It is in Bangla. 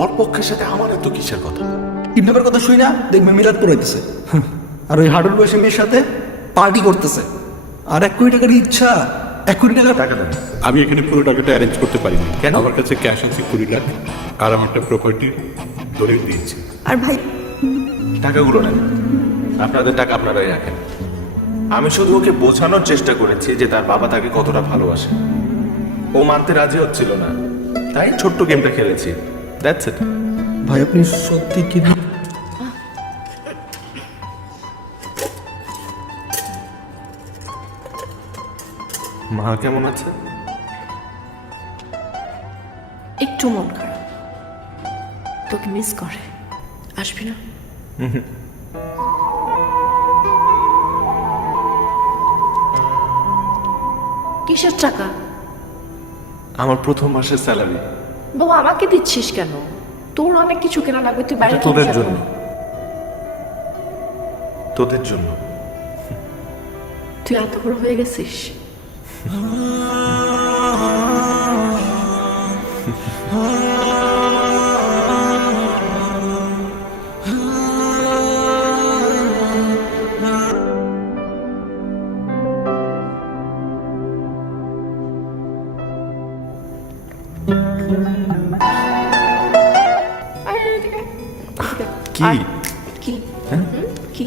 ওর পক্ষের সাথে আমার এত কিসের কথা? কিডন্যাপের কথা শুই না দেখবে মিলাদ পড়াইতেছে, আর ওই হাডুর বয়সী মেয়ের সাথে পার্টি করতেছে। আর 1 কোটি টাকার ইচ্ছা, 1 কোটি টাকা টাকা দেন। আমি এখানে পুরো টাকাটা অ্যারেঞ্জ করতে পারিনি। কেন? আমার কাছে ক্যাশ আছে 20 লাখ, আর আমার একটা প্রপার্টি ধরে দিয়েছি। আর ভাই টাকাগুলো নেন, আপনাদের টাকা আপনারাই রাখেন। আমি শুধু ওকে বোঝানোর চেষ্টা করেছি যে তার বাবা তাকে কতটা ভালোবাসে। ও মানতে রাজি হচ্ছিল না, তাই ছোট্ট গেমটা খেলেছি। That's it. ভাই আপনি সত্যি কি মা কেমন আছে? একটু মন খারাপ, তোকে মিস করে। আসবি না? কিসের টাকা? আমার প্রথম মাসের স্যালারি। বাবা আমাকে দিচ্ছিস কেন? তোর অনেক কিছু কেনা লাগবে, তুই বাইরে তোদের কিনবি জন্য, কেন? তোদের জন্য। তুই এত বড় হয়ে গেছিস। কি? কি? কি?